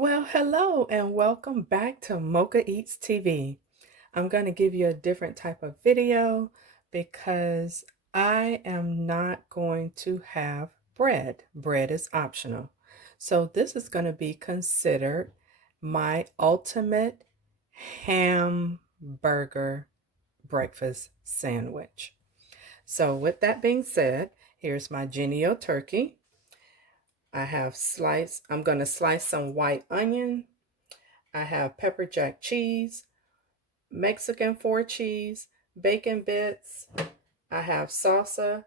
Well, hello and welcome back to Mochaeatstv. I'm going to give you a different type of video because I am not going to have bread. Bread is optional. So this is going to be considered my ultimate hamburger breakfast sandwich. So with that being said, here's my Genio turkey. I'm going to slice some white onion. I have pepper jack cheese, Mexican 4 cheese, bacon bits. I have salsa,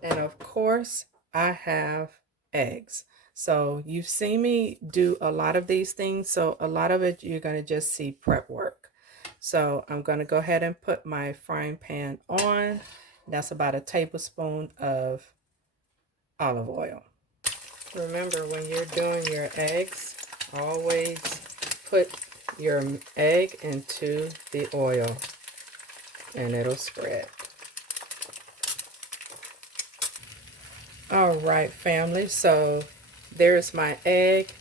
and of course, I have eggs. So you've seen me do a lot of these things. So a lot of it, you're going to just see prep work. So I'm going to go ahead and put my frying pan on. That's about a tablespoon of olive oil. Remember, when you're doing your eggs, always put your egg into the oil and it'll spread. All right, family, so there's my egg,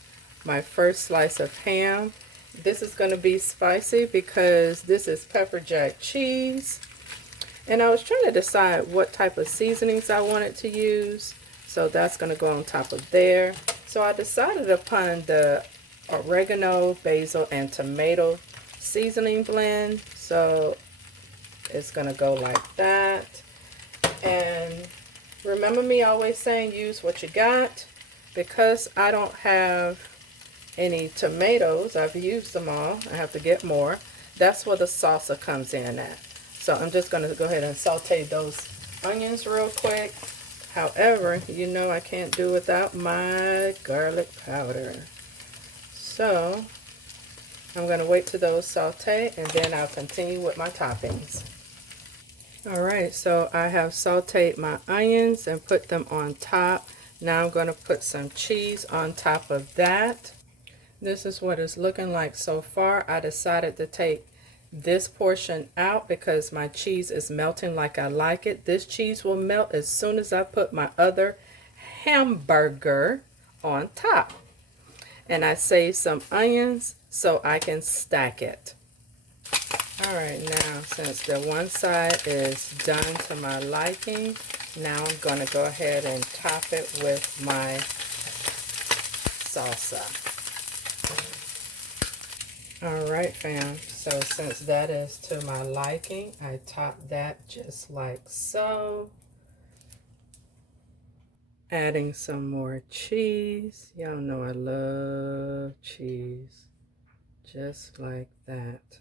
my first slice of ham. This is going to be spicy because this is pepper jack cheese. And I was trying to decide what type of seasonings I wanted to use. So that's going to go on top of there. So I decided upon the oregano, basil, and tomato seasoning blend. So it's going to go like that. And remember me always saying use what you got. Because I don't have any tomatoes, I've used them all. I have to get more. That's where the salsa comes in at. So I'm just going to go ahead and saute those onions real quick. However, you know I can't do without my garlic powder. So I'm going to wait till those saute and then I'll continue with my toppings. Alright, so I have sauteed my onions and put them on top. Now I'm going to put some cheese on top of that. This is what it's looking like so far. I decided to take this portion out because my cheese is melting like I like it. This cheese will melt as soon as I put my other hamburger on top. And I saved some onions so I can stack it. Alright, now since the one side is done to my liking, now I'm going to go ahead and top it with my salsa. Alright, fam, so since that is to my liking, I top that just like so. Adding some more cheese. Y'all know I love cheese. Just like that.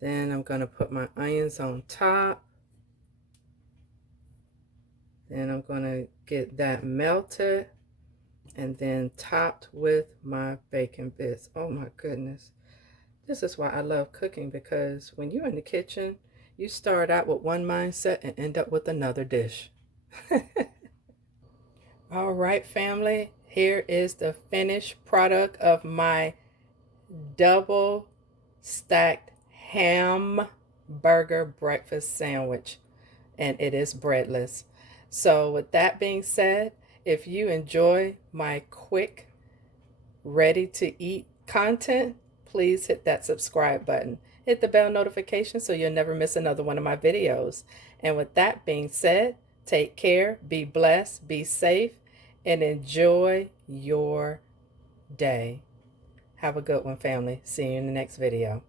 Then I'm going to put my onions on top. Then I'm going to get that melted and then topped with my bacon bits. Oh my goodness. This is why I love cooking, because when you're in the kitchen, you start out with one mindset and end up with another dish. All right, family, here is the finished product of my double stacked hamburger breakfast sandwich, and it is breadless. So with that being said, if you enjoy my quick, ready to eat content, please hit that subscribe button. Hit the bell notification so you'll never miss another one of my videos. And with that being said, take care, be blessed, be safe, and enjoy your day. Have a good one, family. See you in the next video.